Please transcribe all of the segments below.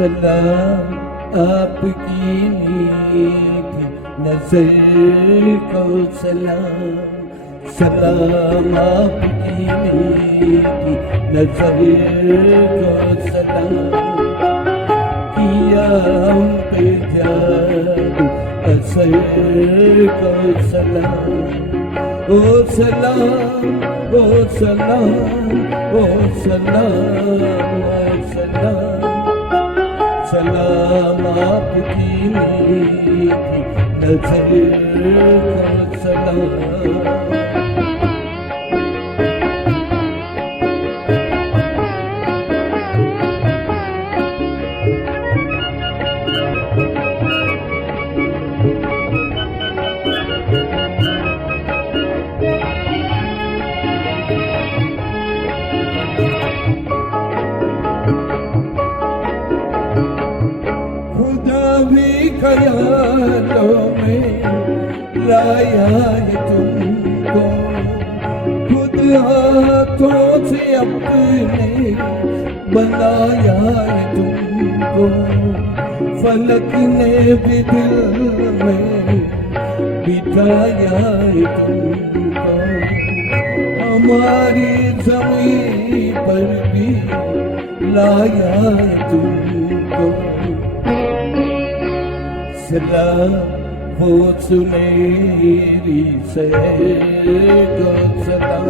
सलाम आपकी मीठी नजर को सलाम, सलाम आपकी मीठी नजर को सलाम। किया हम पे जादू असर को सलाम, ओ सलाम ओ सलाम ओ सलाम ओ सलाम। सलाम आपकी मीठी नजर को सलाम। ख्यालों में लाया है तुमको, खुद हाथों से अपने बनाया है तुमको। फलक ने भी दिल में बिठाया है तुमको, हमारी ज़मीन पर भी लाया है तुमको। सलाम वो सुनहरी सैर को सलाम,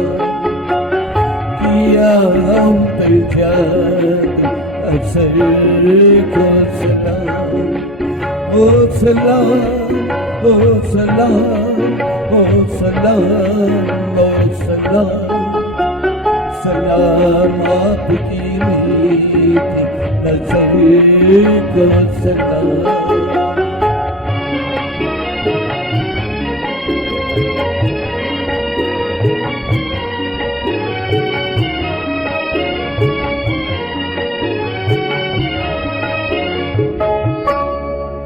किया हम पे जादू असर को सलाम। ओ सलाम ओ सलाम ओ सलाम ओ सलाम। सलाम आपकी मीठी नजर को सलाम।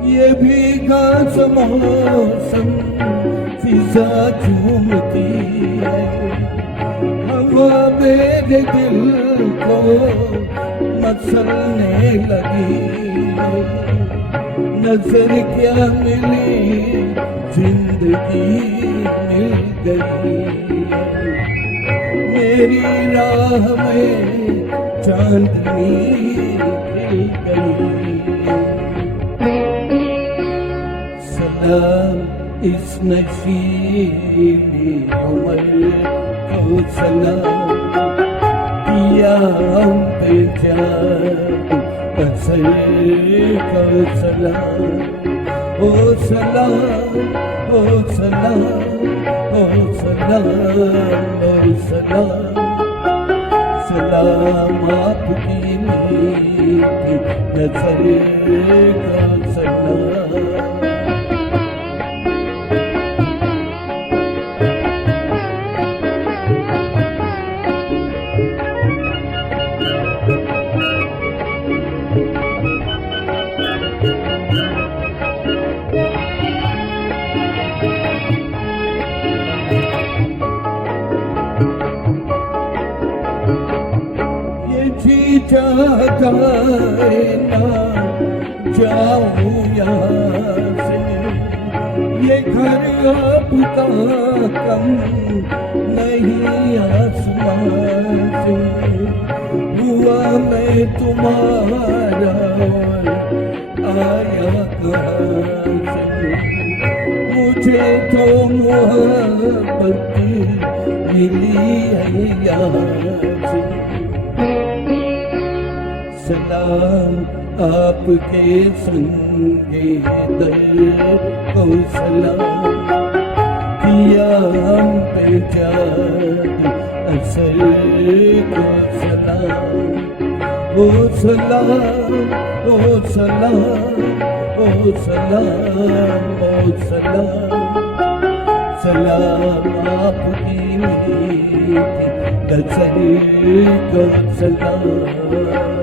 ये भीगा सा मौसम फिजा झूमती है, हवा मेरे दिल को मसलने लगी है। नजर क्या मिली जिंदगी मिल गई है, मेरी राह में चांदनी खिल गई। सलाम इस नशीली उम्र को सलाम, किया हम पे जादू असर को सलाम। ओ सलाम ओ सलाम ओ सलाम ओ सलाम। सलाम आपकी मीठी नजर को सलाम। जाता ना जाऊं यहाँ से, ये घर आपका कम नहीं आसमान से। हुआ मैं तुम्हारा आया कहाँ से, मुझे तो मोहब्बत मिली है यहाँ से। सलाम आपके संगे दर को सलाम, किया हम पे जादू असर को सलाम। ओ सलाम ओ सलाम ओ सलाम ओ सलाम। सलाम आपकी मीठी नजर को सलाम।